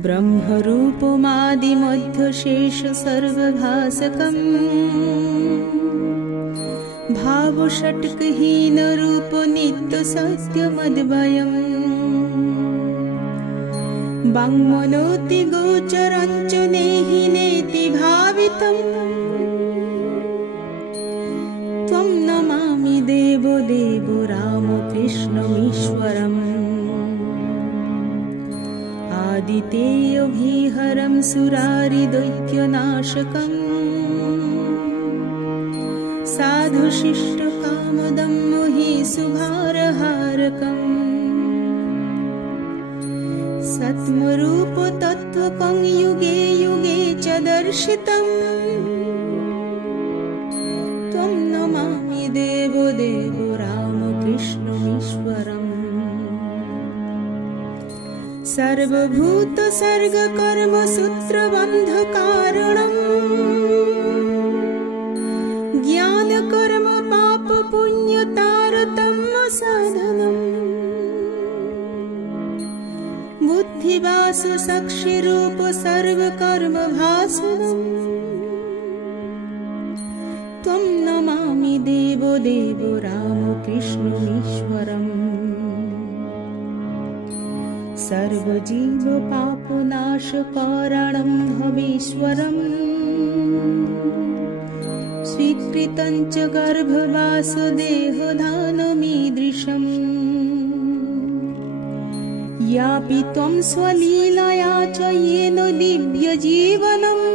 ब्रह्मरूपमादिमध्यशेष सर्वभासकम् भावषट्कहीन रूप नित्य सत्यमद्वयम् वाङ्मनोति गोचरञ्च नेहि नेति भावितम् त्वं नमामि देवो देवो रामकृष्णमीश्वरम् आदितेयभिहरं सुरारिदैत्यनाशकम् साधुशिष्टकामदं मोहिशुभारहारकम् सत्मरूपतत्त्वकं युगे युगे च दर्शितम् त्वं नमामि देवो देवो रामकृष्णमीश्वरम् सर्वभूतसर्गकर्मसूत्रबन्धकारणम् ज्ञानकर्म पापपुण्यतारतम्यसाधनम् बुद्धिवासु साक्षिरूप सर्वकर्मभासनम् त्वं नमामि देवो देवो रामकृष्णमीश्वरम् सर्वजीवपापनाशकारणं भवेश्वरम् स्वीकृतं च गर्भवासदेहधानमीदृशम् यापि त्वं स्वलीलया च येन दिव्यजीवनम्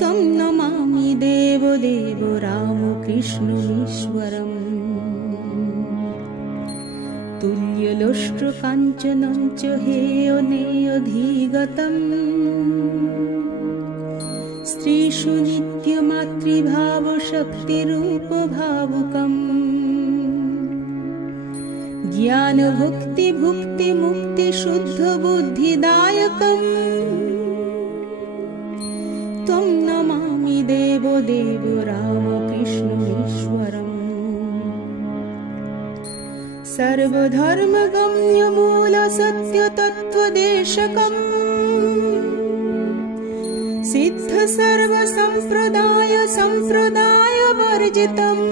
तं नमामि देवो देवो रामकृष्णमीश्वरम् तुल्यलोष्ट्रकाञ्चनं च हेयनेयधिगतम् स्त्रीषु नित्यमातृभावशक्तिरूपभावुकम् ज्ञानभुक्तिभुक्तिमुक्तिशुद्धबुद्धिदायकम् त्वं नमामि देवो देवो रामकृष्णमीश्वरम् सर्वधर्मगम्यमूलसत्यतत्त्वदेशकम् सिद्धसर्वसम्प्रदायवर्जितम्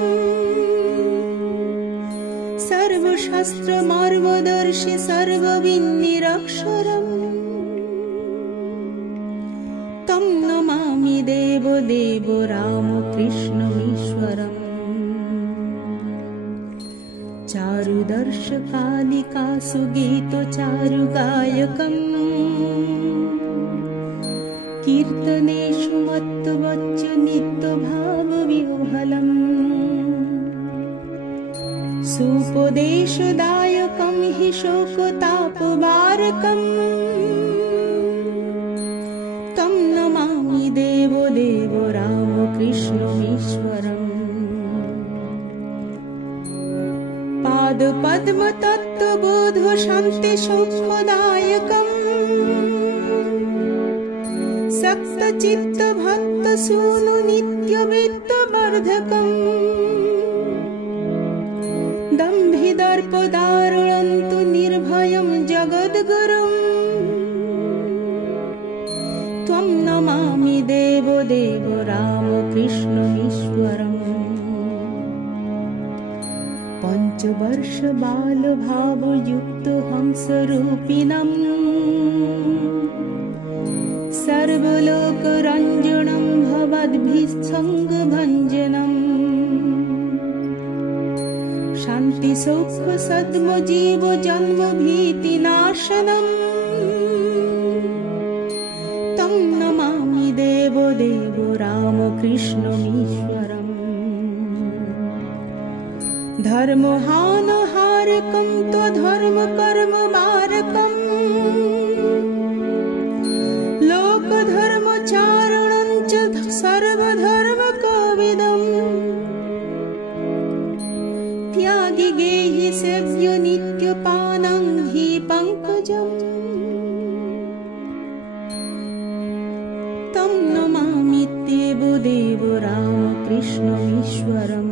सर्वशास्त्रमर्मदर्शि सर्वविन्निरक्षरम् तं नमामि देवो देवो रामकृष्णमीश्वरम् चारुदर्शकालिकासु गीतचारुगायकम् कीर्तनेषु मत्तवच्च नित्यभावविह्वलम् सुपदेशदायकं हि शोकतापवारकम् तं नमामि देवो देवो रामकृष्णमीश्वरम् पादपद्मतत्त्वबोधशान्तिसौख्यदायकम् सक्तचित्तभक्तसूनु नित्यवित्तवर्धकम् दम्भिदर्पदारुणन्तु निर्भयं जगद्गुरुम् त्वं नमामि देवो देवो रामकृष्णमीश्वरम् पञ्चवर्षबालभावयुक्तो हंसरूपिणम् सर्वलोकरञ्जनं भवद्भिस्सङ्गभञ्जनम् शान्तिसौख्यसद्मजीवजन्मभीतिनाशनम् तं नमामि देवो देवो रामकृष्णमीश्वरम् धर्महानहारकं त्वधर्मकर्ममारकम् लोकधर्मचारणं च सर्वधर्मकोविदम् त्यागि गेहि सेव्य नित्यपानं हि पङ्कजम् तं नमामि देवो देवो रामकृष्णमीश्वरम्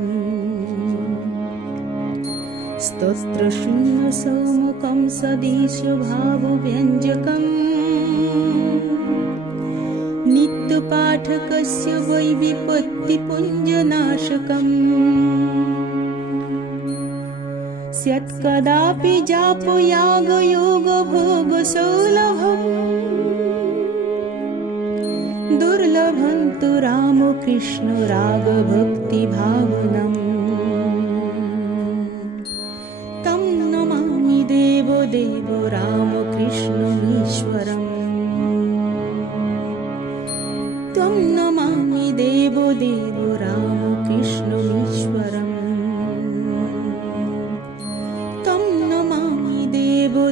स्तोत्रशून्यसौमुखं सर्वं सदेशभावव्यञ्जकम् नित्यपाठकस्य वै विपत्तिपुञ्जनाशकम् स्यात्कदापि जापयागयोगभोगसौलभम् दुर्लभं तु रामकृष्ण रागभक्तिभावनम् तं नमामि देवो रामकृष्णमीश्वरम् तं नमामि देवो रामकृष्णमीश्वरम् तं नमामि देवो